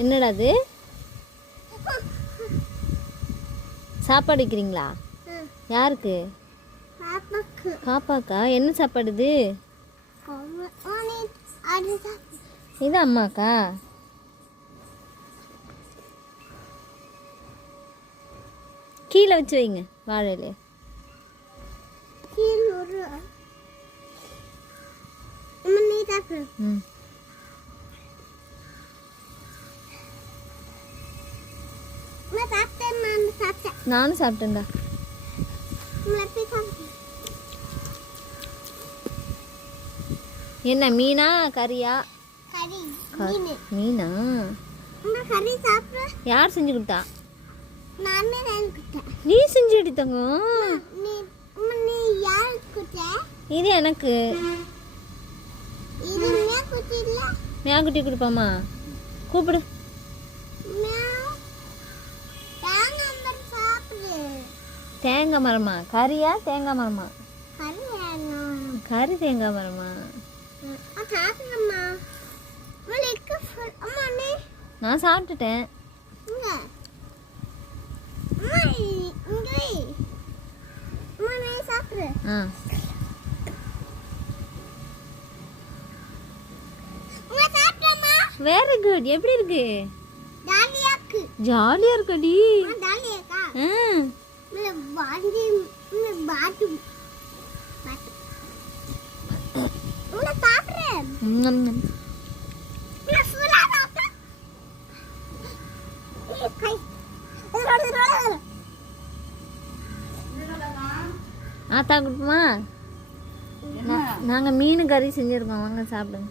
என்னடா அது? சாப்பாடு வைக்கிறீங்களா? யாருக்கு? பாப்பாக்கா. என்ன சாப்பாடு இது? இது அம்மாக்கா? கீழே வச்சு வைங்க வாழையில. நானும் சாப்பிட்டேன்டா. என்ன மீனா கறியா? மீனா? யார் செஞ்சு கொடுத்தா? நீ செஞ்சு எடுத்தங்க. இது எனக்கு. குட்டி கொடுப்பாமா? கூப்பிடு. தேங்காய் மரமா? கறியா தேங்காய் மரமா? கறி தேங்காய் மரமா? நான் சாப்பிட்டுட்டேன். Very good. எப்படி இருக்கு? ஜாலியா இருக்கடி. ஆத்தா கொடுப்போமா? நாங்கள் மீன் கறி செஞ்சுருக்கோம், வாங்க சாப்பிடுங்க.